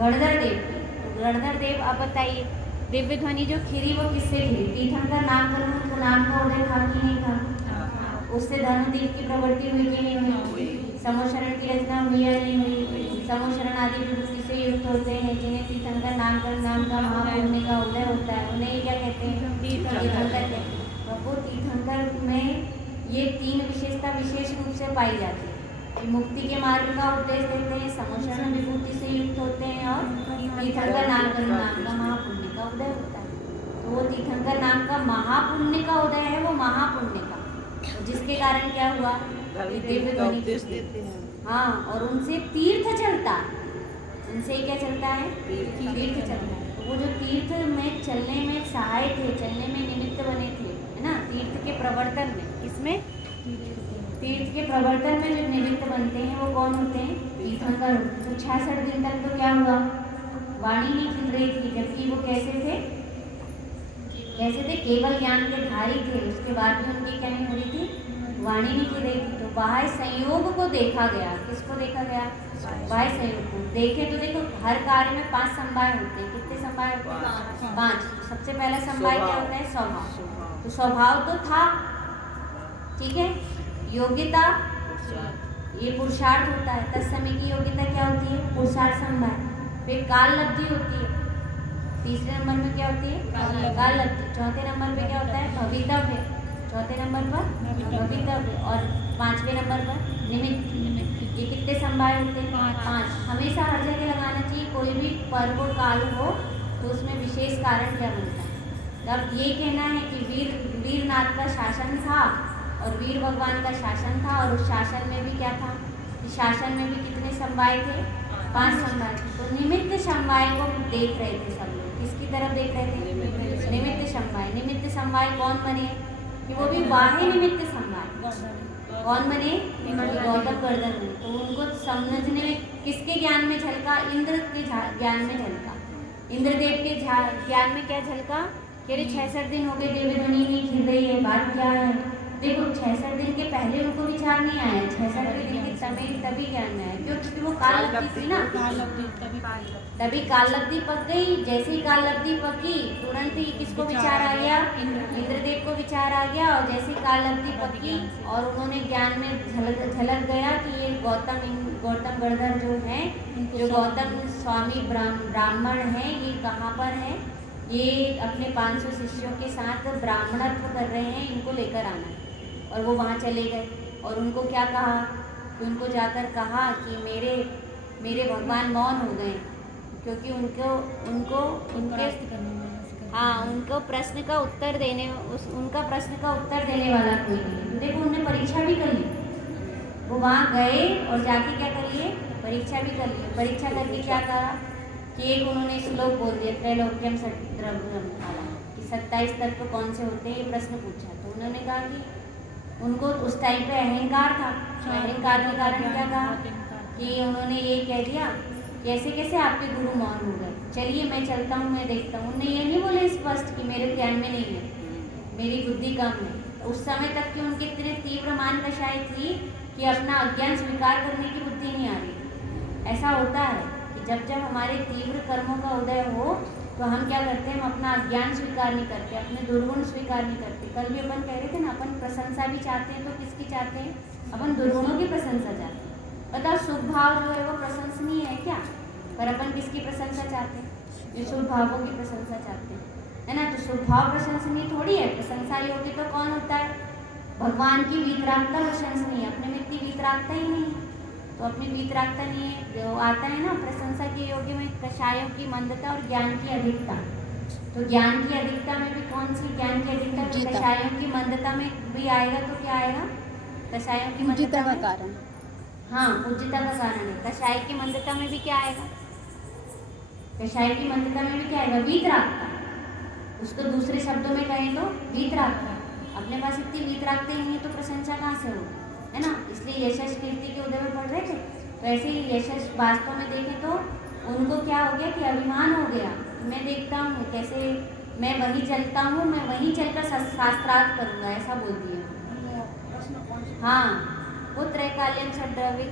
गणधर देव की। तो गणधर देव, अब बताइए, दिव्य ध्वनि जो खिरी वो किससे खिरी? तीर्थंकर नामकरण तो नाम का उदय था कि नहीं था? उससे धर्मदीप की प्रवृत्ति हुई कि नहीं हुई? समोशरण की रचना हुई या नहीं हुई? समोशरण आदि विभूति से युक्त होते हैं जिन्हें तीर्थंकर नामकरण नाम का महापुण्य का उदय होता है, उन्हें क्या कहते हैं? तीर्थंकर कहते हैं। तो वो तीर्थंकर में ये तीन विशेषता विशेष रूप से पाई जाती है कि मुक्ति के मार्ग का उपदेश देते हैं, समोशरण विभूति से युक्त होते हैं और तीर्थंकर नामकरण नाम का महापुण्य का उदय होता है। तो वो तीर्थंकर नाम का महापुण्य का उदय है, वो महापुण्य का, जिसके कारण क्या हुआ? दिव्य ध्वनि देते हैं। हाँ, और उनसे तीर्थ चलता है, उनसे क्या चलता है? तीर्थ चलता है। तो वो जो तीर्थ में चलने में सहाय थे, चलने में निमित्त बने थे, है ना, तीर्थ के प्रवर्तन में, इसमें तीर्थ के प्रवर्तन में जो निमित्त बनते हैं वो कौन होते हैं? तीर्थंकर। तो 66 दिन तक तो क्या हुआ? वाणी नहीं खिल रही थी, जबकि वो कैसे थे? केवल ज्ञान के धारी थे, उसके बाद भी उनकी क्या नहीं हो रही थी? वाणी नहीं खिल रही थी। तो बाह्य संयोग को देखा गया। किसको देखा गया? बाह्य संयोग को। देखे तो देखो, हर कार्य में 5 समवाय होते हैं। कितने समवाय होते हैं? 5। सबसे पहला समवाय क्या होता है? स्वभाव। तो स्वभाव तो था, ठीक है। योग्यता, ये पुरुषार्थ होता है, तत्समय की योग्यता क्या होती है? पुरुषार्थ समवाय। फिर काल लब्धि होती है, तीसरे नंबर में क्या होती है? काल लब्धि। चौथे नंबर पे क्या होता है? भवितव्य। चौथे नंबर पर भवितव्य। और 5वें नंबर पर निमित्त। ये कितने समवाय होते हैं? 5। हमेशा हर जगह लगाना चाहिए, कोई भी पर्व काल हो तो उसमें विशेष कारण क्या बनता है। अब ये कहना है कि वीरनाथ का शासन था और वीर भगवान का शासन था, और उस शासन में भी क्या था? शासन में भी कितने समवाय थे? 5 समवाय। तो निमित्त समवाय को देख रहे थे सब लोग। किसकी तरफ देख रहे थे? निमित्त समवाय। निमित्त समवाय कौन बने? कि वो भी बाह्य निमित्त समवाय। कौन बने? गौतम गर्दन बने। तो उनको समझने में किसके ज्ञान में झलका? इंद्र के ज्ञान में झलका। इंद्रदेव के ज्ञान में क्या झलका? कि अरे 66 दिन हो गए देवी ध्वनि नहीं खिल रही है, बात क्या है? देखो, 66 दिन के पहले उनको विचार नहीं आया, 66 दिन के समय तभी ज्ञान में आया। क्यों? क्योंकि वो काल लब्धि थी ना, तभी काल लब्धि पक गई। जैसे ही काल लब्धि पकी, तुरंत ही किसको विचार आ गया? इंद्रदेव को विचार आ गया। और जैसे काल लब्धि पकी और उन्होंने ज्ञान में झलक गया कि ये गौतम गणधर जो है, जो गौतम स्वामी ब्राह्मण है, ये कहाँ पर है? ये अपने 500 शिष्यों के साथ ब्राह्मणत्व कर रहे हैं, इनको लेकर आना है। और वो वहाँ चले गए और उनको क्या कहा? तो उनको जाकर कहा कि मेरे भगवान मौन हो गए, क्योंकि उनको प्रश्न का उत्तर देने वाला कोई नहीं। तो देखो, उन्होंने परीक्षा भी कर ली। वो वहाँ गए और जाके क्या कर लिए? परीक्षा भी कर ली। परीक्षा करके क्या कहा कि एक उन्होंने श्लोक बोल दिया, त्रैलोक्यम सद्द्रव्यम वाला, कि 27 तत्व कौन से होते हैं, ये प्रश्न पूछा। तो उन्होंने कहा कि उनको उस टाइम पे अहंकार था। अहंकार के कारण क्या कहा कि उन्होंने ये कह दिया, कैसे कैसे आपके गुरु मौन हो गए, चलिए मैं चलता हूँ, मैं देखता हूँ। उन्होंने ये नहीं बोले स्पष्ट कि मेरे ज्ञान में नहीं है, मेरी बुद्धि कम है। तो उस समय तक कि उनके इतने तीव्र मान दशाएं थी कि अपना अज्ञान स्वीकार करने की बुद्धि नहीं आ रही। ऐसा होता है कि जब हमारे तीव्र कर्मों का उदय हो तो हम क्या करते हैं? हम अपना अज्ञान स्वीकार नहीं करते, अपने दुर्गुण स्वीकार नहीं करते। कल भी अपन कह रहे थे ना, अपन प्रशंसा भी चाहते हैं तो किसकी चाहते हैं? अपन दुर्गुणों की प्रशंसा चाहते हैं। बताओ, शुभ भाव जो है वो प्रशंसनीय है क्या? पर अपन किसकी प्रशंसा चाहते हैं? ये शुभ भावों की प्रशंसा चाहते हैं, है ना। तो शुभ भाव प्रशंसनीय थोड़ी है। प्रशंसा योग्य तो कौन होता है? भगवान की वीतरागता प्रशंसनीय। अपने में इतनी वीतरागता ही नहीं है, तो अपनी वीतरागता नहीं है। जो आता है ना प्रशंसा के योग्य में, कषायों की मंदता और ज्ञान की अधिकता। तो ज्ञान की अधिकता में भी कौन सी? ज्ञान की अधिकता कषायों की मंदता में भी आएगा। तो क्या आएगा? कषायों की मंदता का कारण। हाँ, पूज्यता का कारण है। कषाय की मंदता में भी क्या आएगा? कषाय की मंदता में भी क्या आएगा? वीतरागता। उसको दूसरे शब्दों में कहें तो वीतरागता। अपने पास इतनी वीतरागता ही नहीं है तो प्रशंसा कहाँ से होगी, है ना। इसलिए यशस कीर्ति के उदय में पढ़ रहे थे। तो ऐसे ही यशस वास्तव में देखें तो उनको क्या हो गया कि अभिमान हो गया। मैं देखता हूँ कैसे मैं वहीं चलता हूँ, मैं वहीं चलकर शास्त्रार्थ करूँगा, ऐसा बोल दिया। हाँ, वो त्रैकाल्यम सद्द्रव्य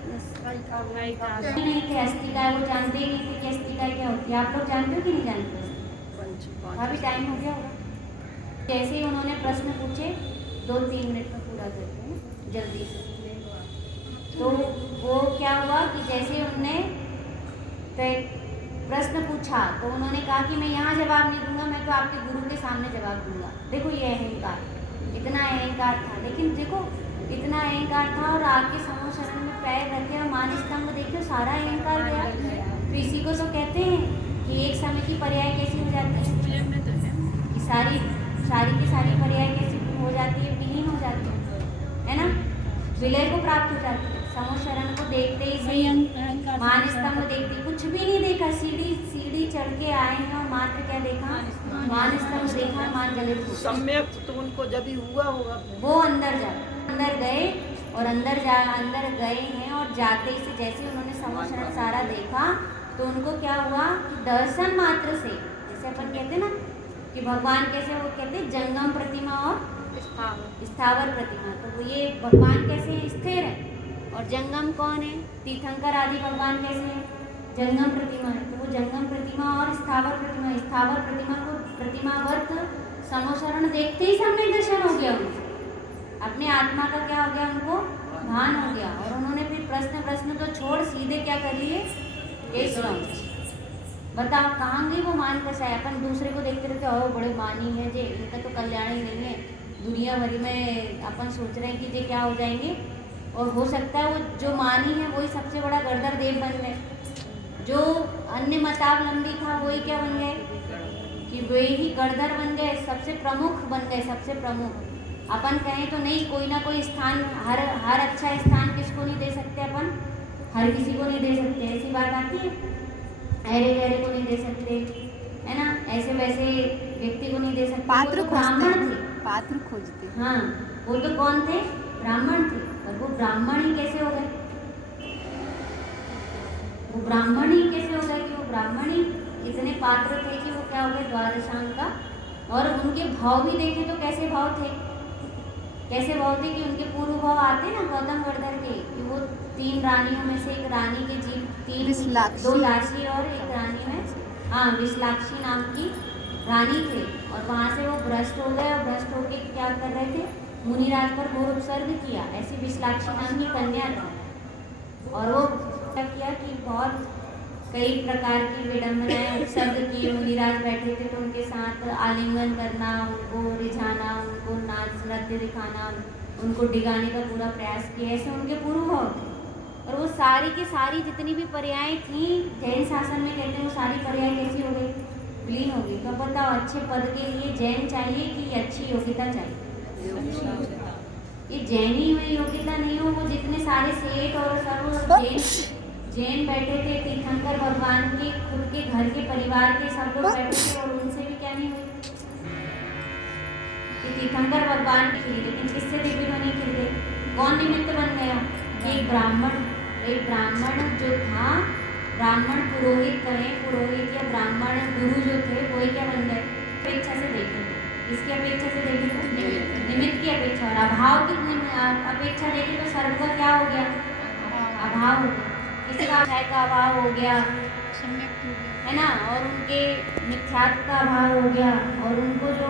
नहीं थे, अस्थिकाय। वो जानते ही नहीं थे कि अस्थिकाय क्या ये आप लोग जानते हो कि नहीं जानते? अभी टाइम हो गया होगा। जैसे ही उन्होंने प्रश्न पूछे 2-3 मिनट में पूरा करते हैं जल्दी से। तो वो क्या हुआ कि जैसे उनने प्रश्न पूछा तो उन्होंने कहा कि मैं यहाँ जवाब नहीं दूंगा, मैं तो आपके गुरु के सामने जवाब दूंगा। देखो ये अहंकार, इतना अहंकार था। लेकिन देखो इतना अहंकार था और आके समूह शरण में पैर रखे और मान स्तंभ देखियो सारा अहंकार गया। तो इसी को तो कहते हैं कि एक समय की पर्याय कैसी हो जाती है, कि सारी की सारी पर्याय कैसी हो जाती है, विलीन हो जाती है ना, विलय को प्राप्त हो जाती है। समूह शरण को देखते ही सही मान स्तंभ देखते, कुछ भी नहीं देखा, सीढ़ी चढ़ के आए हैं और मात्र क्या देखा, मान स्तंभ देखा, मान जलित सम्यक तो उनको जब ही हुआ होगा वो अंदर गए और अंदर गए हैं। और जाते ही से जैसे उन्होंने समूह शरण सारा देखा तो उनको क्या हुआ कि दर्शन मात्र से, जैसे अपन कहते ना कि भगवान कैसे, वो कहते जंगम प्रतिमा और स्थावर प्रतिमा। तो वो ये भगवान कैसे है, स्थिर है। और जंगम कौन है, तीर्थंकर आदि भगवान कैसे हैं, जंगम प्रतिमा है। तो वो जंगम प्रतिमा और स्थावर प्रतिमा को प्रतिमावत समूह शरण देखते ही सम्यक दर्शन हो गया उनको, अपने आत्मा का क्या हो गया, उनको भान हो गया। और उन्होंने फिर प्रश्न तो छोड़ सीधे क्या कर लिए, बताओ कहाँ गई वो मान कसाई। अपन दूसरे को देखते रहते ओ बड़े मानी है जे, इनका तो कल्याण ही नहीं है, दुनिया भरी में अपन सोच रहे हैं कि जे क्या हो जाएंगे। और हो सकता है वो जो मानी है वही सबसे बड़ा गणधर देव बन गए, जो अन्य मतावलंबी था वही क्या बन गए, कि वे ही गणधर बन गए, सबसे प्रमुख बन गए, सबसे प्रमुख। अपन कहें तो नहीं, कोई ना कोई स्थान, हर अच्छा स्थान किसको नहीं दे सकते अपन, हर किसी को नहीं दे सकते, ऐसी बात आती है। अरे गहरे को नहीं दे सकते, है ना, ऐसे वैसे व्यक्ति को नहीं दे सकते। पात्र ब्राह्मण थे, पात्र खोजते। हाँ वो तो कौन थे, ब्राह्मण थे। और वो ब्राह्मण ही कैसे हो गए, वो ब्राह्मण ही कैसे हो गए कि वो ब्राह्मण ही इतने पात्र थे कि वो क्या हो गए, द्वादशांग का। और उनके भाव भी देखे तो कैसे भाव थे, कि उनके पूर्व भाव आते ना गौतम गणधर के, कि वो 3 रानियों में से एक रानी के जीव 2 दासी और एक रानी में, हाँ विशालाक्षी नाम की रानी थे। और वहाँ से वो भ्रष्ट हो गए और भ्रष्ट होके क्या कर रहे थे, मुनिराज पर घोर उपसर्ग किया। ऐसी विशालाक्षी नाम की कन्या थी। और वो क्या किया कि बहुत कई प्रकार की विडम्बनाएं उपसर्ग किए। मुनिराज बैठे थे तो उनके साथ आलिंगन करना, उनको रिझाना, उनको नाच नृत्य दिखाना, उनको डिगाने का पूरा प्रयास किया। ऐसे उनके पूर्व भाव थे। और वो सारी की सारी जितनी भी पर्याय थी जैन शासन में, कहते हैं वो सारी पर्याय कैसी हो गई, विलीन हो गई। तो बताओ अच्छे पद के लिए जैन चाहिए कि अच्छी योग्यता चाहिए, ये जैनी में योग्यता नहीं हो, वो जितने सारे सेठ और सर्व जैन बैठे थे, तीर्थंकर भगवान के खुद के घर के परिवार के सब लोग बैठे थे, और उनसे भी क्या नहीं हुई कि तीर्थंकर भगवान खिल गए। लेकिन किससे देवी बनी खिल गए, कौन निमित्त बन गया, एक ब्राह्मण जो था, ब्राह्मण पुरोहित कहें, पुरोहित या ब्राह्मण गुरु जो थे वो क्या बन गए, अपेक्षा से देखें, इसकी अपेक्षा से देखें तो निमित्त की अपेक्षा, और अभाव की अपेक्षा देखें तो सर्व का क्या हो गया, अभाव हो गया। किसका का अभाव हो गया, है ना, और उनके मिथ्यात्व का अभाव हो गया, और उनको जो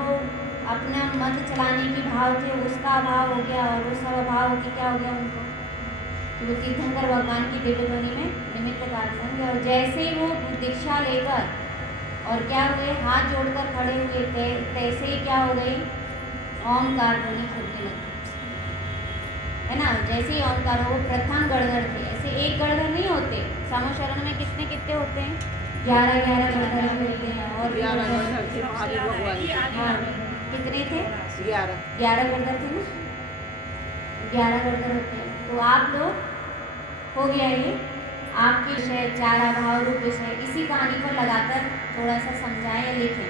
अपना मत चलाने की भाव थे उसका अभाव हो गया, और वो सब अभाव होकर क्या हो गया उनको, तो तीर्थंकर भगवान की दिव्य ध्वनि में निमित्त कारण बन गया। और जैसे ही वो दीक्षा लेकर और क्या हुए, हाथ जोड़कर खड़े हुए थे, तैसे ही क्या हो गई, ओमकार ध्वनि खुलने लगी, है ना। जैसे ही ओमकार, वो प्रथम गणधर थे। ऐसे एक गणधर नहीं होते, समूह शरण में कितने होते हैं, 11 गणधर होते हैं। और 11 कितने थे, 11 गणधर थे ना, 11 गणधर होते हैं। तो आप लोग हो गया ये आपके विषय 4 अभाव रूप विषय, इसी कहानी पर लगाकर थोड़ा सा समझाएं या लिखें।